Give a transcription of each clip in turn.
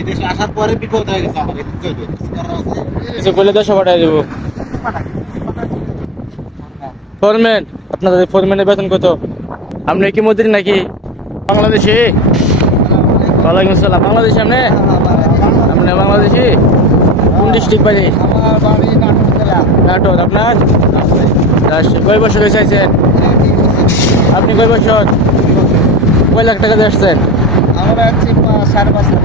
বিদেশে আসার পরে বিপদ হয়ে গেছে আমার কিছু করলে দশ পাঠাই দেবো। ফোরম্যান আপনাদের ফোরম্যানের বেতন কত? আপনি কি মন্ত্রী নাকি? বাংলাদেশি? ওয়ালাইকুম আসসালাম। বাংলাদেশি আপনি? আপনি বাংলাদেশি? কোন ডিস্ট্রিক্ট বাড়ি? আমার বাড়ি নাটক নাটক আপনার। কয় বছর হয়েছে আছেন? আপনি কয় বছর? কয় লাখ টাকা দিয়ে আসছেন? আমরা সাড়ে পাঁচ লাখ।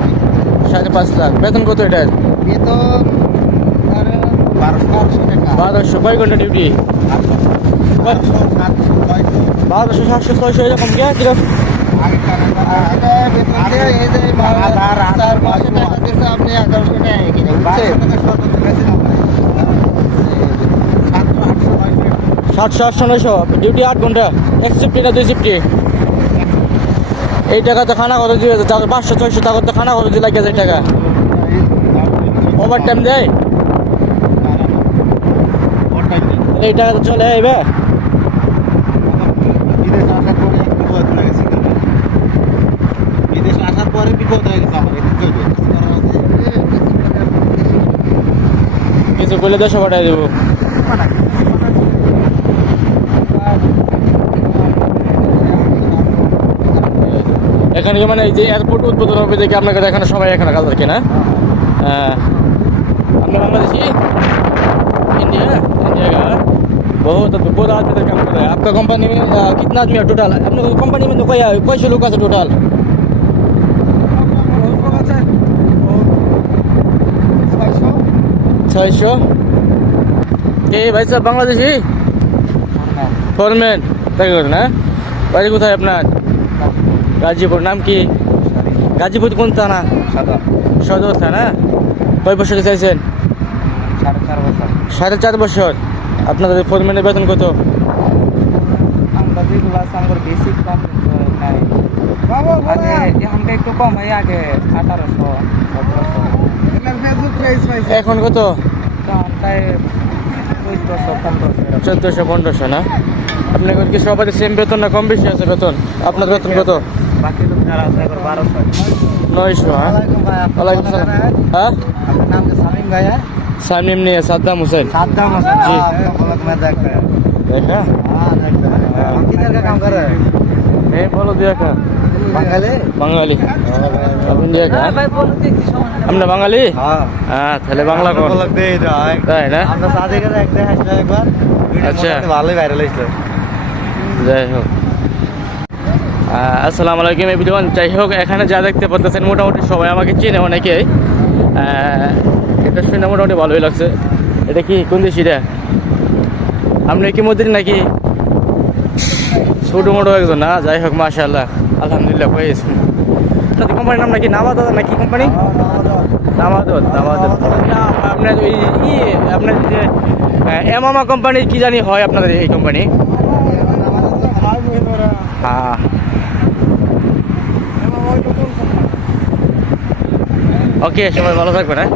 সাড়ে পাঁচ লাখ। বেতন কত এটার বেতন বারোশো কয় ঘণ্টা ডিউটি বারোশো সাতশো ছয়শো। এরকম কি? কীরকম এগারোশো টাকা সাতশো আটশো নয়শো। ডিউটি আট ঘণ্টা এক শিফটি না দুই শিফটি এই টাকা তো খানা কত দিয়ে পাঁচশো ছয়শো টাকা তো খানা কত দিয়ে লাগে যায় টাকা? ওভার টাইম দেয় এই টাকা তো চলে আইবে? বিদেশে আসার পরে বিপদ হয়ে গেছে আমার কিছু করলে দেশে পাঠাই দেবো। এখানে কি মানে এই যে এয়ারপোর্ট উদ্বোধন হবে দেখে আপনার কাছে এখানে সবাই এখানে কাজ রাখে না হ্যাঁ আপনি বাংলাদেশি इंडिया इंडिया का बहुत बहुत आदमी इधर काम कर रहा है आपका कंपनी में अ, कितना आदमी है टोटल अपने कंपनी में तो कोई कैसे लोग আছে टोटल ছয়শো কে ভাই সাহেব বাংলাদেশি ফরম্যান তাই করেন না বাড়ি কোথায় আপনার গাজীপুর নাম কি? গাজীপুর কোন থানা? সদর থানা? কয় বছর চাইছেন? সাড়ে চার বছর। আপনাদের ফোরম্যানের বেতন কত? এখন কত? চোদ্দোশো পনেরোশো। না? আপনাদের কি সবারই সেম বেতন না কম বেশি আছে বেতন? আপনার বেতন কত? বাকি লোক যারা আছে এখন বারোশো নয়শো হ্যাঁ? ওয়ালাইকুম সালাম হ্যাঁ? আপনার নাম সামিম ভাই হ্যাঁ? সামিম নিয়ে সাদ্দাম হোসেন। সাদ্দাম হোসেন জি। হ্যাঁ, হ্যাঁ, দেখা? হ্যাঁ, এই বলো দিয়া কা। বাঙালি? বাঙালি। আপনি দিয়া কা? আমরা বাঙালি? হ্যাঁ। তাহলে বাংলা কর। তাই না? আমরা সাদে আচ্ছা। ভালোই ভাইরাল যাই হোক। আসসালামু আলাইকুম এভরিওয়ান। যাই হোক এখানে যা দেখতে পাচ্ছেন মোটামুটি সবাই আমাকে চেনে অনেকেই। এটা শুনে মোটামুটি ভালোই লাগছে। এটা কি কোন দেশ এটা? আপনি কি মন্ত্রী নাকি? ছোটো মোটো একজন না? যাই হোক মাশাআল্লাহ। আলহামদুলিল্লাহ কয়েস আপনাদের কোম্পানির নাম নাকি নামাদ নাকি কোম্পানি নামাদত নামাদত আপনার ওই ই আপনার যে এমামা কোম্পানি কি জানি হয় আপনাদের এই কোম্পানি হ্যাঁ ওকে সবাই ভালো থাকবেন হ্যাঁ?